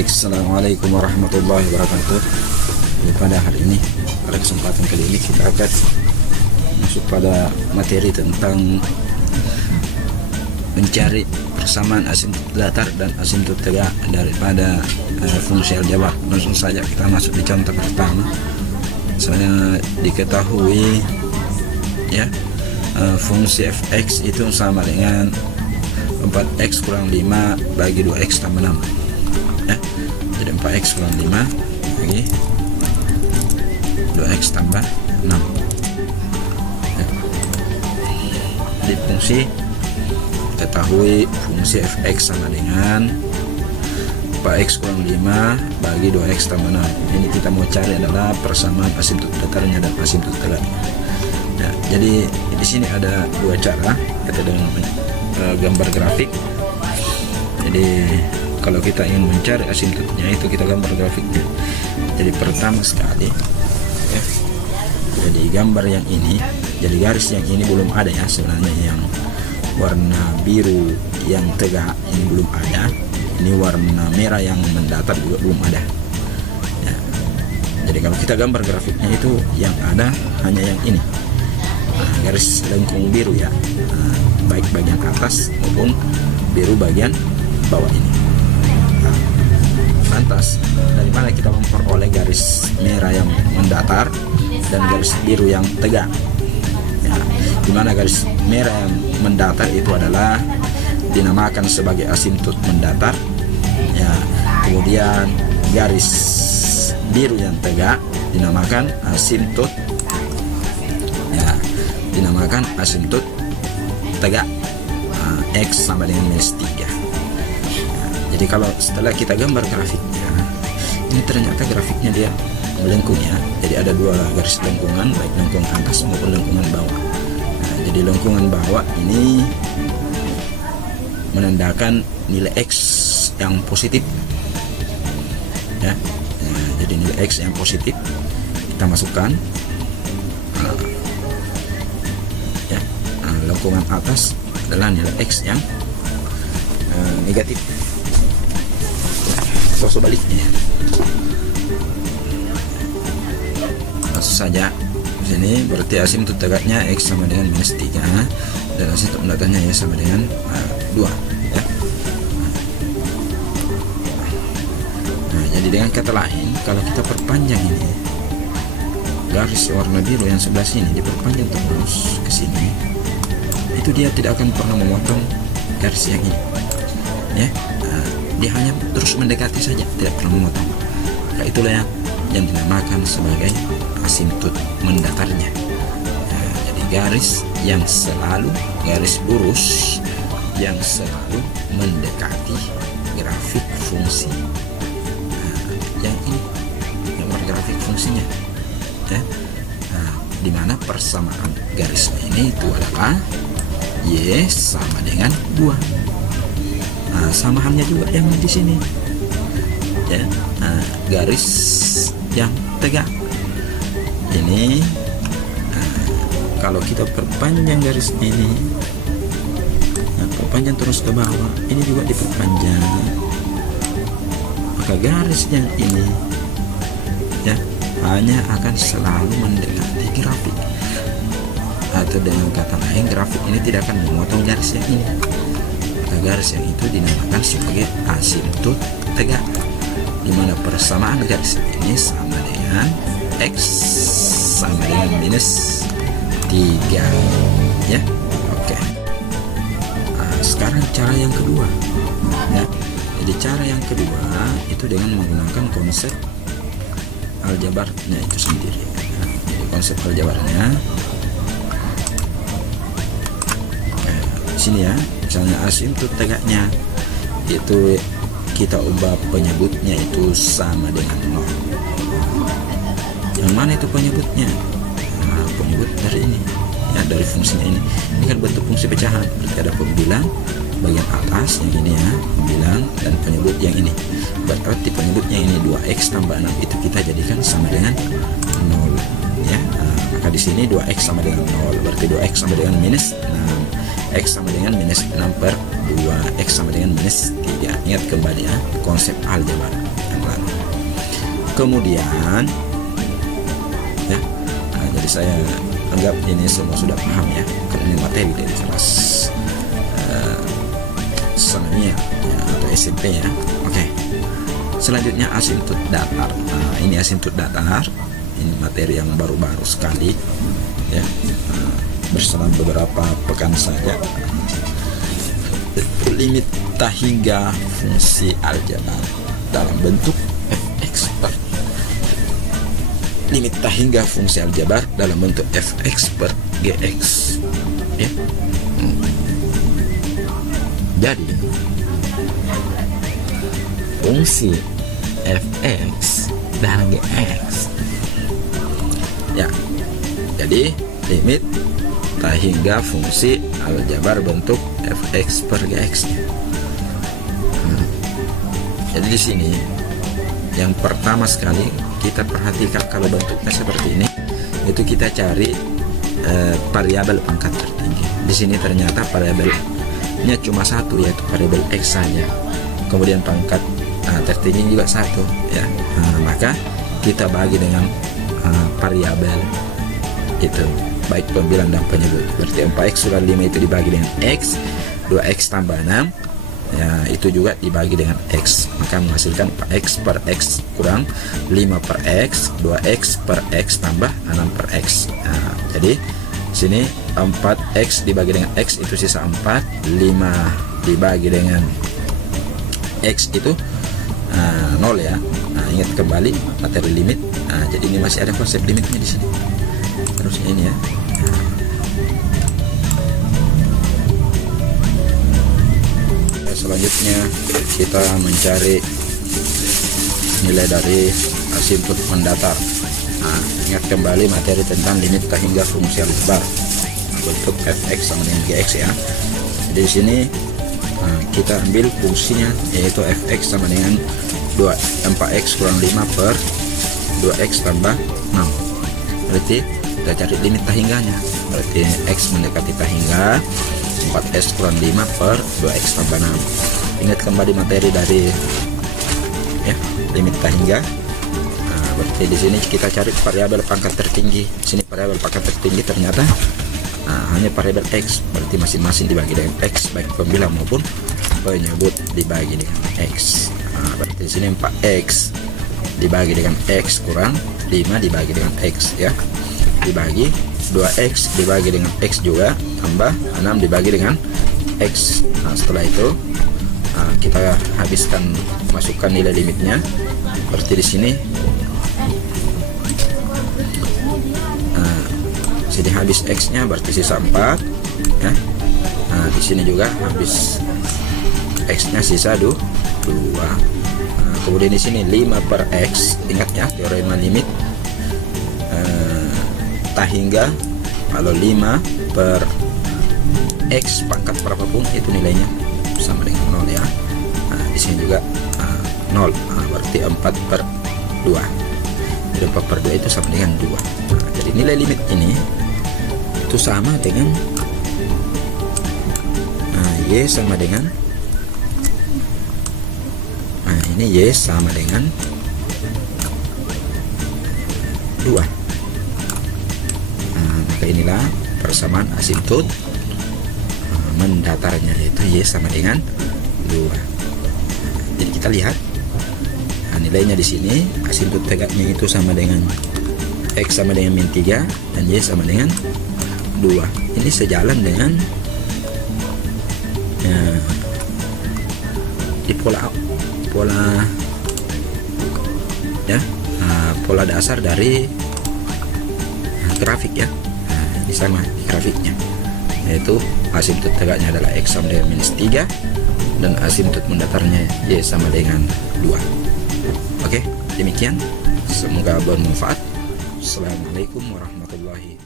Assalamualaikum warahmatullahi wabarakatuh. Pada hari ini, pada kesempatan kali ini kita akan masuk pada materi tentang mencari persamaan asimptot datar dan asimptot tegak daripada fungsi aljabar. Langsung saja kita masuk di contoh pertama. Misalnya diketahui ya fungsi fx itu sama dengan 4x kurang 5 bagi 2x tambah 6 ya. Jadi 4x kurang 5 bagi 2x tambah 6 ya. Di fungsi ketahui fungsi fx sama dengan 4x kurang 5 bagi 2x tambah 6. Ini kita mau cari adalah persamaan asimptot datarnya dan asimptot tegaknya. Ya, jadi di sini ada dua cara, yaitu dengan gambar grafik. Jadi kalau kita ingin mencari asimptotnya itu kita gambar grafiknya. Jadi pertama sekali ya, jadi gambar yang ini, jadi garis yang ini belum ada ya sebenarnya, yang warna biru yang tegak ini belum ada, ini warna merah yang mendatar juga belum ada ya. Jadi kalau kita gambar grafiknya itu yang ada hanya yang ini, garis lengkung biru ya, baik bagian atas maupun biru bagian bawah ini. Lantas dari mana kita memperoleh garis merah yang mendatar dan garis biru yang tegak ya, dimana garis merah yang mendatar itu adalah dinamakan sebagai asimptot mendatar ya, kemudian garis biru yang tegak dinamakan asimptot ya, dinamakan asimptot tegak X sama dengan minus 3. Jadi kalau setelah kita gambar grafiknya, ini ternyata grafiknya dia melengkung ya. Jadi ada dua garis lengkungan, baik lengkungan atas maupun lengkungan bawah. Nah, jadi lengkungan bawah ini menandakan nilai X yang positif ya. Nah, jadi nilai X yang positif kita masukkan ya. Nah, lengkungan atas adalah nilai X yang negatif. Sebaliknya langsung saja di sini berarti asimptot tegaknya X sama dengan minus 3 dan asimptot mendatarnya ya sama dengan 2 ya. Nah, jadi dengan kata lain kalau kita perpanjang ini garis warna biru yang sebelah sini diperpanjang terus ke sini, itu dia tidak akan pernah memotong garis yang ini ya. Dia hanya terus mendekati saja, tidak pernah memotong. Nah, itulah yang dinamakan sebagai asimptot mendatarnya. Nah, jadi garis yang selalu, garis lurus yang selalu mendekati grafik fungsi. Nah, yang ini gambar grafik fungsinya ya. Nah, dimana persamaan garisnya ini itu adalah Y sama dengan 2. Nah, sama halnya juga yang di sini ya. Nah, garis yang tegak ini kalau kita perpanjang garis ini, nah, perpanjang terus ke bawah, ini juga diperpanjang, maka garis yang ini ya hanya akan selalu mendekati grafik, atau dengan kata lain grafik ini tidak akan memotong garis yang ini. Garis yang itu dinamakan sebagai asimptot tegak, dimana persamaan garis ini sama dengan X sama dengan minus 3 ya. Oke. Nah, sekarang cara yang kedua ya. Jadi cara yang kedua itu dengan menggunakan konsep aljabarnya itu sendiri ya. Jadi konsep aljabarnya sini ya, misalnya asimptot tegaknya itu kita ubah penyebutnya itu sama dengan 0. Yang mana itu penyebutnya? Nah, penyebut dari ini ya, dari fungsinya ini kan bentuk fungsi pecahan, berarti ada pembilang bagian atas yang ini ya, pembilang, dan penyebut yang ini. Berarti penyebutnya ini 2x tambah 6 itu kita jadikan sama dengan 0 ya. Nah, maka di sini 2x sama dengan 0, berarti 2x sama dengan minus 6. X sama dengan minus 6 per 2, X sama dengan minus 3. Ingat kembali ya konsep aljabar. Kemudian ya, jadi saya anggap ini semua sudah paham ya, karena ini materi dari kelas sanawiyah ya, atau SMP ya. Oke. Selanjutnya asimptot datar. Nah, ini asimptot datar. Ini materi yang baru-baru sekali ya. Berselang beberapa pekan saja. Limit hingga fungsi aljabar dalam bentuk fx per limit hingga fungsi aljabar dalam bentuk fx per gx ya. Jadi fungsi fx dan gx ya, jadi limit hingga fungsi aljabar bentuk fx per gx. Jadi di sini yang pertama sekali kita perhatikan, kalau bentuknya seperti ini, itu kita cari variabel pangkat tertinggi. Di sini ternyata variabelnya cuma satu, yaitu variabel x saja. Kemudian pangkat tertinggi juga satu ya. Maka kita bagi dengan variabel itu, baik pembilang dan penyebut. Berarti 4x kurang 5 itu dibagi dengan x, 2x tambah 6 ya, itu juga dibagi dengan x, maka menghasilkan 4x per x kurang 5 per x, 2x per x tambah 6 per x. Nah, jadi sini 4x dibagi dengan x itu sisa 4, 5 dibagi dengan x itu 0 ya. Nah, ingat kembali materi limit. Nah, jadi ini masih ada konsep limitnya di sini. Terus ini ya. Selanjutnya kita mencari nilai dari asimptot mendatar. Nah, ingat kembali materi tentang limit hingga fungsi aljabar bentuk fx sama dengan gx ya. Jadi di sini kita ambil fungsinya, yaitu fx sama dengan 4x kurang 5 per 2x tambah 6. Berarti kita cari limit hingganya. Berarti x mendekati hingga 4x kurang 5 per 2x tambah 6. Ingat kembali materi dari ya, limit hingga. Nah, berarti di sini kita cari variabel pangkat tertinggi. Di sini variabel pangkat tertinggi ternyata hanya variabel x, berarti masing-masing dibagi dengan x, baik pembilang maupun penyebut dibagi dengan x. Nah, berarti di sini 4x dibagi dengan x kurang 5 dibagi dengan x ya, dibagi 2x dibagi dengan x juga tambah 6 dibagi dengan x. Nah, setelah itu kita habiskan, masukkan nilai limitnya. Berarti di sini sini habis x nya, berarti sisa 4 ya. Nah, di sini juga habis x nya, sisa 2. Kemudian di sini 5 per x, ingat ya teorema limit hingga, kalau 5 per x pangkat berapapun itu nilainya sama dengan 0 ya. Nah, di sini juga 0. Berarti 4 per 2. Jadi 4 per 2 itu sama dengan 2. Nah, jadi nilai limit ini itu sama dengan y sama dengan ini y sama dengan 2. Maka inilah persamaan asimptot mendatarnya, yaitu y sama dengan 2. Jadi kita lihat nilainya di sini, asimptot tegaknya itu sama dengan x sama dengan min 3 dan y sama dengan 2. Ini sejalan dengan di pola ya, pola dasar dari grafik ya. Ini sama grafiknya, yaitu asimptot tegaknya adalah x sama dengan minus 3 dan asimptot mendatarnya y sama dengan 2. Oke, demikian, semoga bermanfaat. Assalamualaikum warahmatullahi wabarakatuh.